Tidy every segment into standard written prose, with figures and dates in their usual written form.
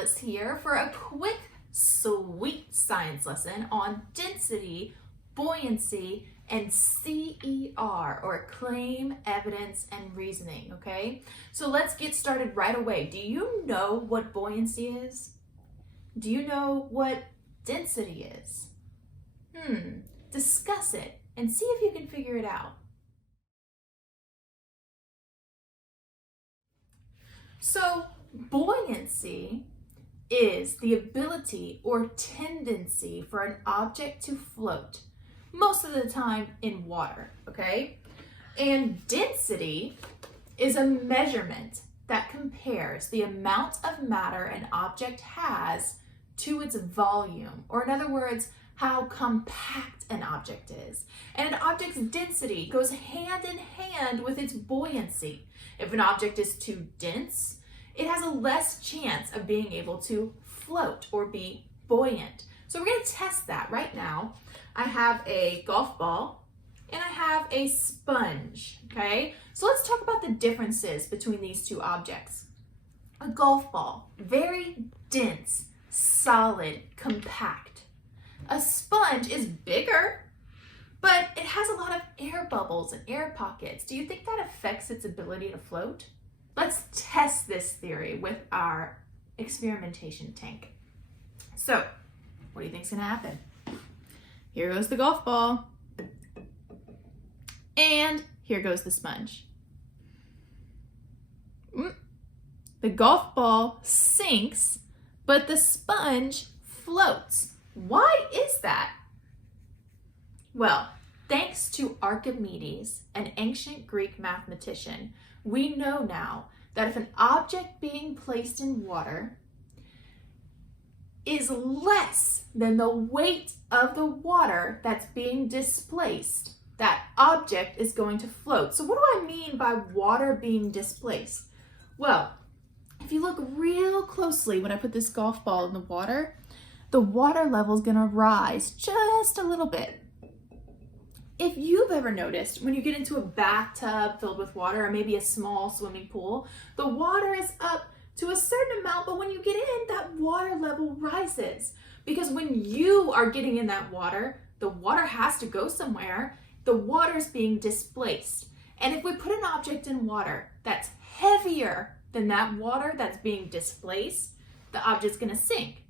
Alice here for a quick, sweet science lesson on density, buoyancy, and CER, or claim, evidence, and reasoning, okay? So let's get started right away. Do you know what buoyancy is? Do you know what density is? Discuss it and see if you can figure it out. So buoyancy is the ability or tendency for an object to float, most of the time in water, okay? And density is a measurement that compares the amount of matter an object has to its volume, or in other words, how compact an object is. And an object's density goes hand in hand with its buoyancy. If an object is too dense, it has a less chance of being able to float or be buoyant. So we're going to test that right now. I have a golf ball and I have a sponge, okay? So let's talk about the differences between these two objects. A golf ball, very dense, solid, compact. A sponge is bigger, but it has a lot of air bubbles and air pockets. Do you think that affects its ability to float? Let's test this theory with our experimentation tank. So, what do you think is going to happen? Here goes the golf ball. And here goes the sponge. The golf ball sinks, but the sponge floats. Why is that? Well, thanks to Archimedes, an ancient Greek mathematician, we know now that if an object being placed in water is less than the weight of the water that's being displaced, that object is going to float. So what do I mean by water being displaced? Well, if you look real closely when I put this golf ball in the water level is going to rise just a little bit. If you've ever noticed, when you get into a bathtub filled with water, or maybe a small swimming pool, the water is up to a certain amount, but when you get in, that water level rises. Because when you are getting in that water, the water has to go somewhere. The water is being displaced. And if we put an object in water that's heavier than that water that's being displaced, the object's gonna sink.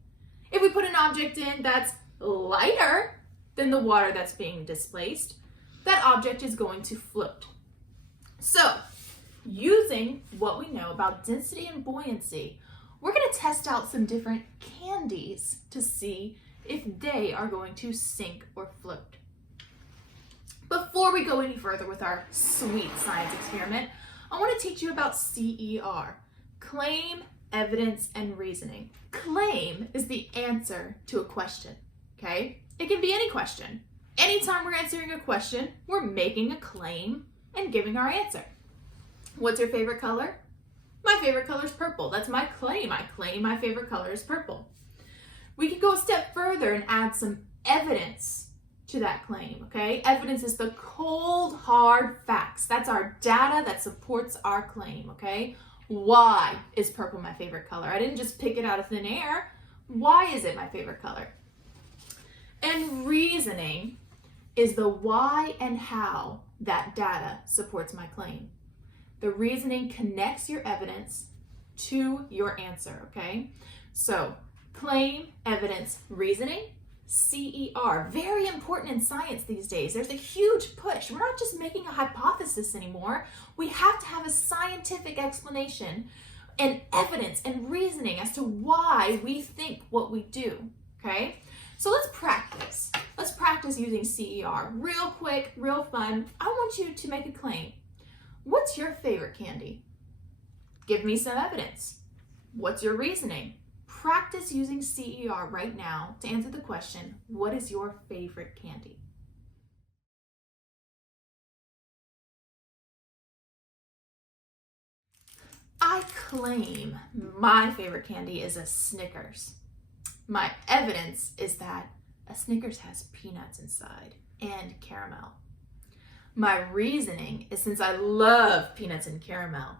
If we put an object in that's lighter than the water that's being displaced, that object is going to float. So, using what we know about density and buoyancy, we're going to test out some different candies to see if they are going to sink or float. Before we go any further with our sweet science experiment, I want to teach you about CER, claim, evidence, and reasoning. Claim is the answer to a question, okay? It can be any question. Anytime we're answering a question, we're making a claim and giving our answer. What's your favorite color? My favorite color is purple. That's my claim. I claim my favorite color is purple. We can go a step further and add some evidence to that claim, okay? Evidence is the cold, hard facts. That's our data that supports our claim, okay? Why is purple my favorite color? I didn't just pick it out of thin air. Why is it my favorite color? And reasoning is the why and how that data supports my claim. The reasoning connects your evidence to your answer, okay? So, claim, evidence, reasoning, CER, very important in science these days. There's a huge push. We're not just making a hypothesis anymore. We have to have a scientific explanation and evidence and reasoning as to why we think what we do, okay? So let's practice. Let's practice using CER. Real quick, real fun. I want you to make a claim. What's your favorite candy? Give me some evidence. What's your reasoning? Practice using CER right now to answer the question, what is your favorite candy? I claim my favorite candy is a Snickers. My evidence is that a Snickers has peanuts inside and caramel. My reasoning is since I love peanuts and caramel,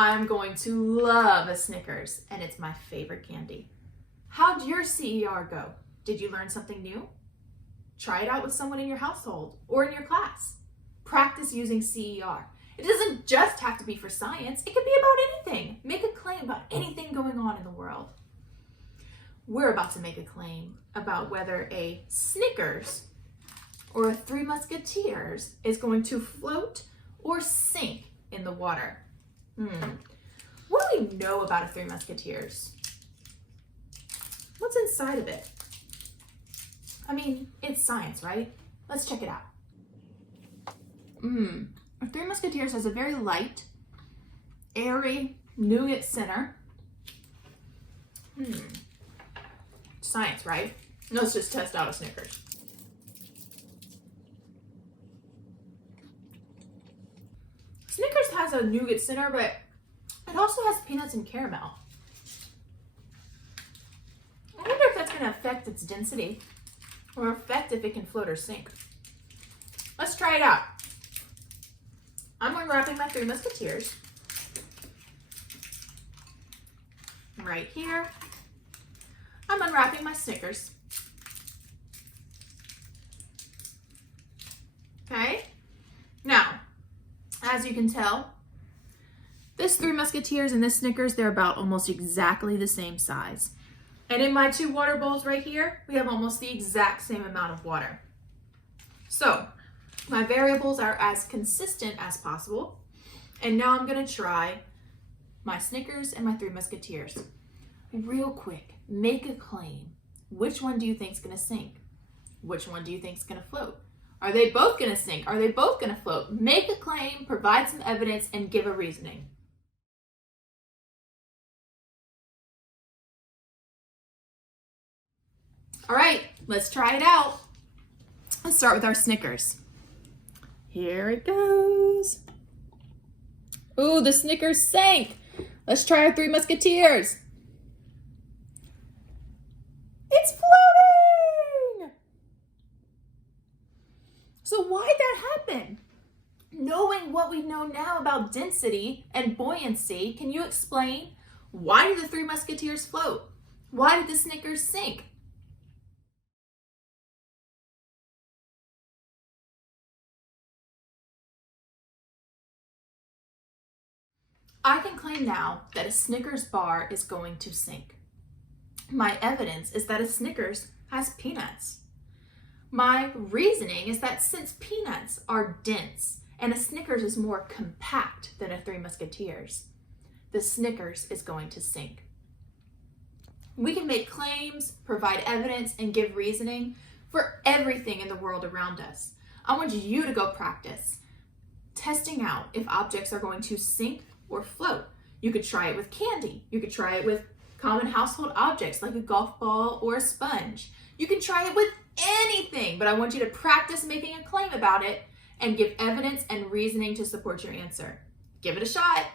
I'm going to love a Snickers, and it's my favorite candy. How'd your CER go? Did you learn something new? Try it out with someone in your household or in your class. Practice using CER. It doesn't just have to be for science. It could be about anything. Make a claim about anything going on in the world. We're about to make a claim about whether a Snickers or a Three Musketeers is going to float or sink in the water. What do we know about a Three Musketeers? What's inside of it? I mean, it's science, right? Let's check it out. A Three Musketeers has a very light, airy nougat center. Science, right? Let's just test out a Snickers. Snickers has a nougat center, but it also has peanuts and caramel. I wonder if that's going to affect its density or affect if it can float or sink. Let's try it out. I'm unwrapping my Three Musketeers. Right here. I'm unwrapping my Snickers. Okay. Now, as you can tell, this Three Musketeers and this Snickers, they're about almost exactly the same size. And in my two water bowls right here, we have almost the exact same amount of water. So, my variables are as consistent as possible. And now I'm going to try my Snickers and my Three Musketeers. Real quick, make a claim. Which one do you think is going to sink? Which one do you think is going to float? Are they both going to sink? Are they both going to float? Make a claim, provide some evidence, and give a reasoning. All right, let's try it out. Let's start with our Snickers. Here it goes. Ooh, the Snickers sank. Let's try our Three Musketeers. It's floating! So why'd that happen? Knowing what we know now about density and buoyancy, can you explain why did the Three Musketeers float? Why did the Snickers sink? I can claim now that a Snickers bar is going to sink. My evidence is that a Snickers has peanuts. My reasoning is that since peanuts are dense and a Snickers is more compact than a Three Musketeers, the Snickers is going to sink. We can make claims, provide evidence, and give reasoning for everything in the world around us. I want you to go practice testing out if objects are going to sink or float. You could try it with candy. You could try it with common household objects like a golf ball or a sponge. You can try it with anything, but I want you to practice making a claim about it and give evidence and reasoning to support your answer. Give it a shot.